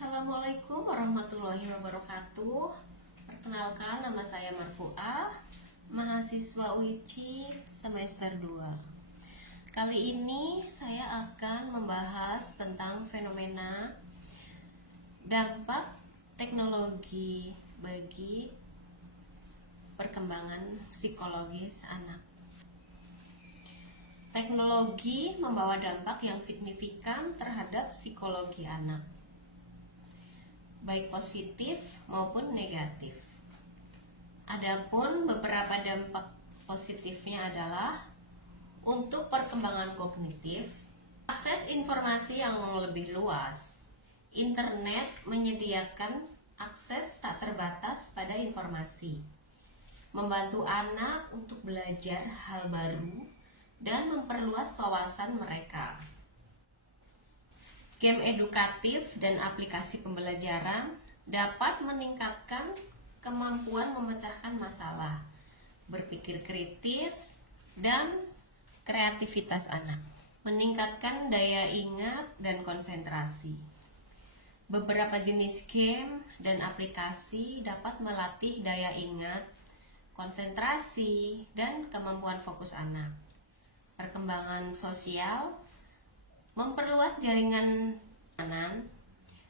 Assalamualaikum warahmatullahi wabarakatuh. Perkenalkan, nama saya Marfuah, mahasiswa UICI semester 2. Kali ini saya akan membahas tentang fenomena dampak teknologi bagi perkembangan psikologis anak. Teknologi membawa dampak yang signifikan terhadap psikologi anak, baik positif maupun negatif. Adapun beberapa dampak positifnya adalah untuk perkembangan kognitif, akses informasi yang lebih luas. Internet menyediakan akses tak terbatas pada informasi, membantu anak untuk belajar hal baru dan memperluas wawasan mereka. Game edukatif dan aplikasi pembelajaran dapat meningkatkan kemampuan memecahkan masalah, berpikir kritis, dan kreativitas anak, meningkatkan daya ingat dan konsentrasi. Beberapa jenis game dan aplikasi dapat melatih daya ingat, konsentrasi, dan kemampuan fokus anak. Perkembangan sosial memperluas jaringan pertemanan.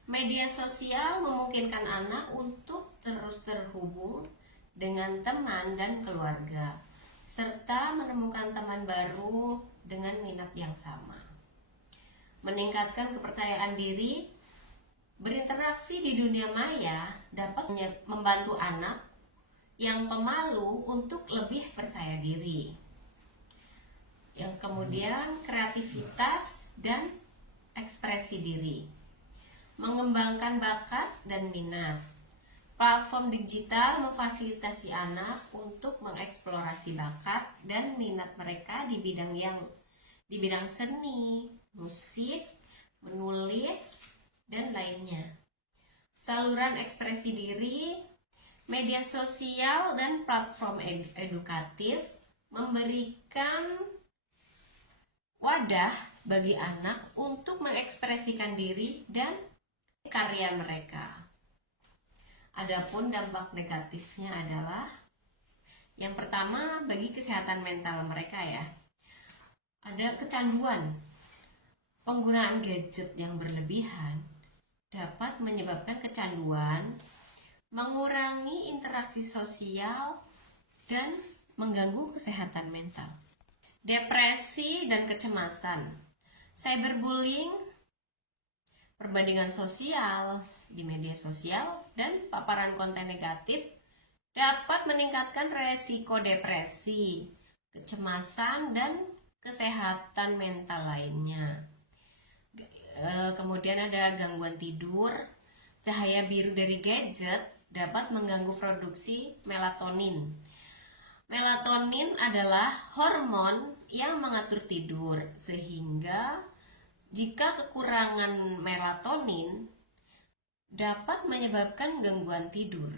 Media sosial memungkinkan anak untuk terus terhubung dengan teman dan keluarga, serta menemukan teman baru dengan minat yang sama. Meningkatkan kepercayaan diri. Berinteraksi di dunia maya dapat membantu anak yang pemalu untuk lebih percaya diri. Yang kemudian kreativitas dan ekspresi diri, mengembangkan bakat dan minat. Platform digital memfasilitasi anak untuk mengeksplorasi bakat dan minat mereka di bidang seni, musik, menulis, dan lainnya. Saluran ekspresi diri, media sosial dan platform edukatif memberikan wadah bagi anak untuk mengekspresikan diri dan karya mereka. Adapun dampak negatifnya adalah yang pertama, bagi kesehatan mental mereka ya. Ada kecanduan. Penggunaan gadget yang berlebihan dapat menyebabkan kecanduan, mengurangi interaksi sosial, dan mengganggu kesehatan mental. Depresi dan kecemasan, cyberbullying, perbandingan sosial di media sosial, dan paparan konten negatif dapat meningkatkan resiko depresi, kecemasan, dan kesehatan mental lainnya. Kemudian ada gangguan tidur. Cahaya biru dari gadget dapat mengganggu produksi melatonin. Melatonin adalah hormon yang mengatur tidur, sehingga jika kekurangan melatonin dapat menyebabkan gangguan tidur.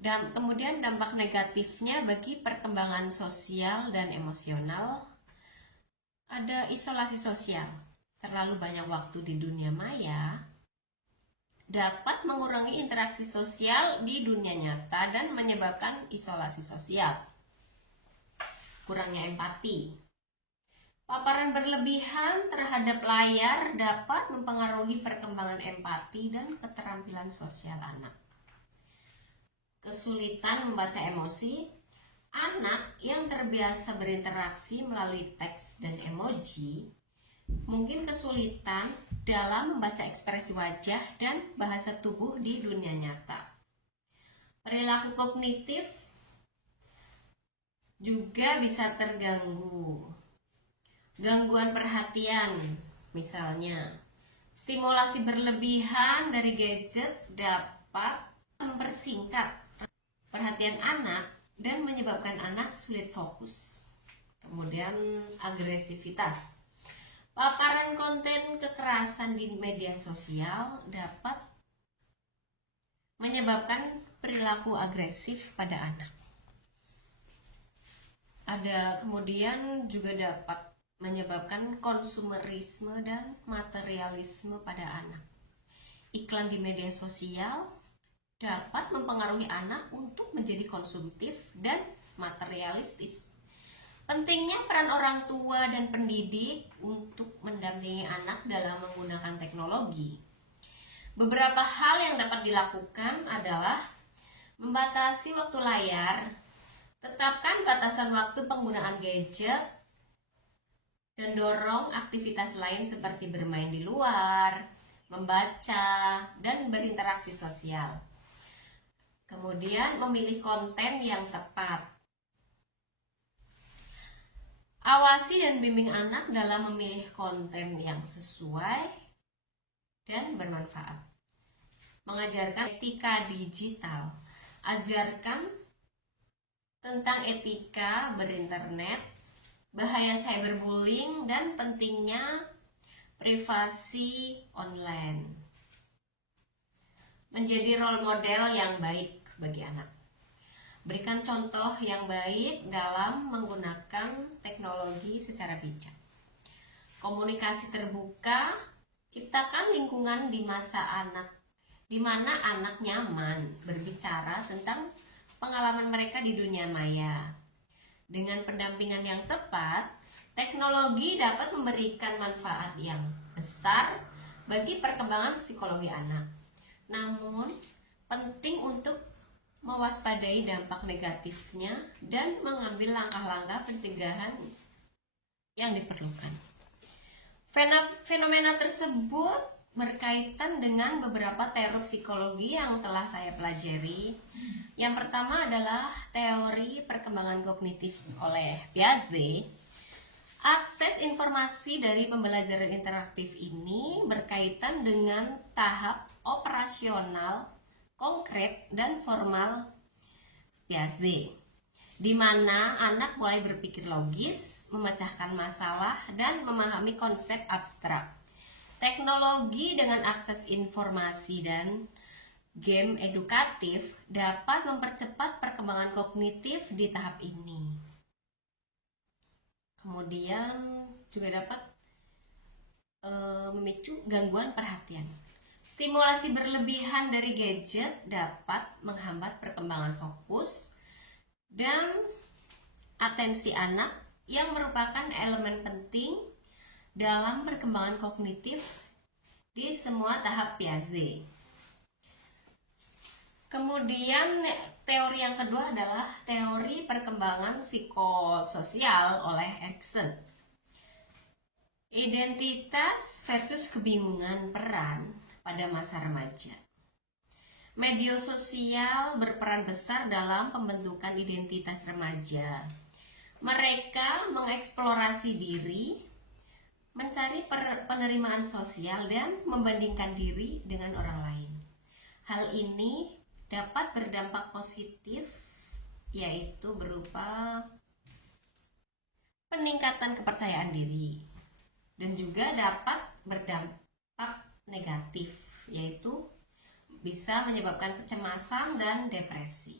Dan kemudian dampak negatifnya bagi perkembangan sosial dan emosional, ada isolasi sosial. Terlalu banyak waktu di dunia maya dapat mengurangi interaksi sosial di dunia nyata dan menyebabkan isolasi sosial. Kurangnya empati. Paparan berlebihan terhadap layar dapat mempengaruhi perkembangan empati dan keterampilan sosial anak. Kesulitan membaca emosi. Anak yang terbiasa berinteraksi melalui teks dan emoji mungkin kesulitan dalam membaca ekspresi wajah dan bahasa tubuh di dunia nyata. Perilaku kognitif juga bisa terganggu. Gangguan perhatian, misalnya stimulasi berlebihan dari gadget dapat mempersingkat perhatian anak dan menyebabkan anak sulit fokus. Kemudian agresivitas. Paparan konten kekerasan di media sosial dapat menyebabkan perilaku agresif pada anak. Ada kemudian juga dapat menyebabkan konsumerisme dan materialisme pada anak. Iklan di media sosial dapat mempengaruhi anak untuk menjadi konsumtif dan materialistis. Pentingnya peran orang tua dan pendidik untuk mendampingi anak dalam menggunakan teknologi. Beberapa hal yang dapat dilakukan adalah membatasi waktu layar, tetapkan batasan waktu penggunaan gadget, dan dorong aktivitas lain seperti bermain di luar, membaca, dan berinteraksi sosial. Kemudian memilih konten yang tepat. Awasi dan bimbing anak dalam memilih konten yang sesuai dan bermanfaat. Mengajarkan etika digital. Ajarkan tentang etika berinternet, bahaya cyberbullying, dan pentingnya privasi online. Menjadi role model yang baik bagi anak. Berikan contoh yang baik dalam menggunakan teknologi secara bijak. Komunikasi terbuka, ciptakan lingkungan di mana anak nyaman berbicara tentang pengalaman mereka di dunia maya. Dengan pendampingan yang tepat, teknologi dapat memberikan manfaat yang besar bagi perkembangan psikologi anak. Namun, penting untuk mewaspadai dampak negatifnya dan mengambil langkah-langkah pencegahan yang diperlukan. Fenomena tersebut berkaitan dengan beberapa teori psikologi yang telah saya pelajari. Yang pertama adalah teori perkembangan kognitif oleh Piaget. Akses informasi dari pembelajaran interaktif ini berkaitan dengan tahap operasional, konkret, dan formal Piaget, di mana anak mulai berpikir logis, memecahkan masalah, dan memahami konsep abstrak. Teknologi dengan akses informasi dan game edukatif dapat mempercepat perkembangan kognitif di tahap ini. Kemudian juga dapat memicu gangguan perhatian. Stimulasi berlebihan dari gadget dapat menghambat perkembangan fokus dan atensi anak yang merupakan elemen penting dalam perkembangan kognitif di semua tahap Piaget. Kemudian teori yang kedua adalah teori perkembangan psikososial oleh Erikson. Identitas versus kebingungan peran pada masa remaja. Media sosial berperan besar dalam pembentukan identitas remaja. Mereka mengeksplorasi diri, mencari penerimaan sosial, dan membandingkan diri dengan orang lain. Hal ini dapat berdampak positif, yaitu berupa peningkatan kepercayaan diri, dan juga dapat berdampak negatif, yaitu bisa menyebabkan kecemasan dan depresi.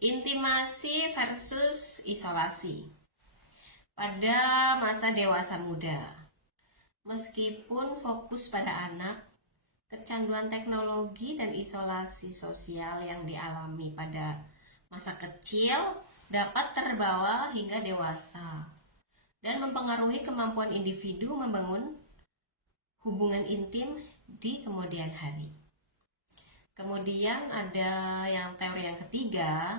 Intimasi versus isolasi. Pada masa dewasa muda, meskipun fokus pada anak, kecanduan teknologi dan isolasi sosial yang dialami pada masa kecil dapat terbawa hingga dewasa dan mempengaruhi kemampuan individu membangun hubungan intim di kemudian hari. Kemudian ada teori yang ketiga,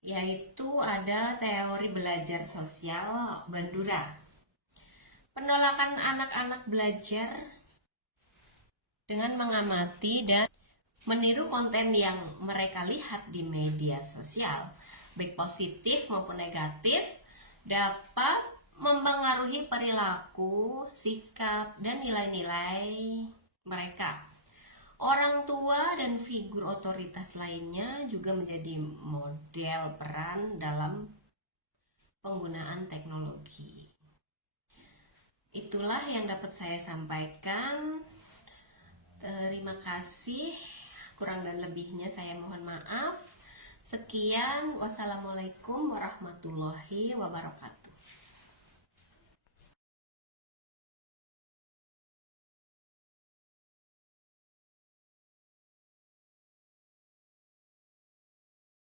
yaitu ada teori belajar sosial Bandura. Penolakan anak-anak belajar dengan mengamati dan meniru konten yang mereka lihat di media sosial, baik positif maupun negatif, dapat mempengaruhi perilaku, sikap, dan nilai-nilai mereka. Orang tua dan figur otoritas lainnya juga menjadi model peran dalam penggunaan teknologi. Itulah yang dapat saya sampaikan. Terima kasih. Kurang dan lebihnya saya mohon maaf. Sekian, wassalamualaikum warahmatullahi wabarakatuh.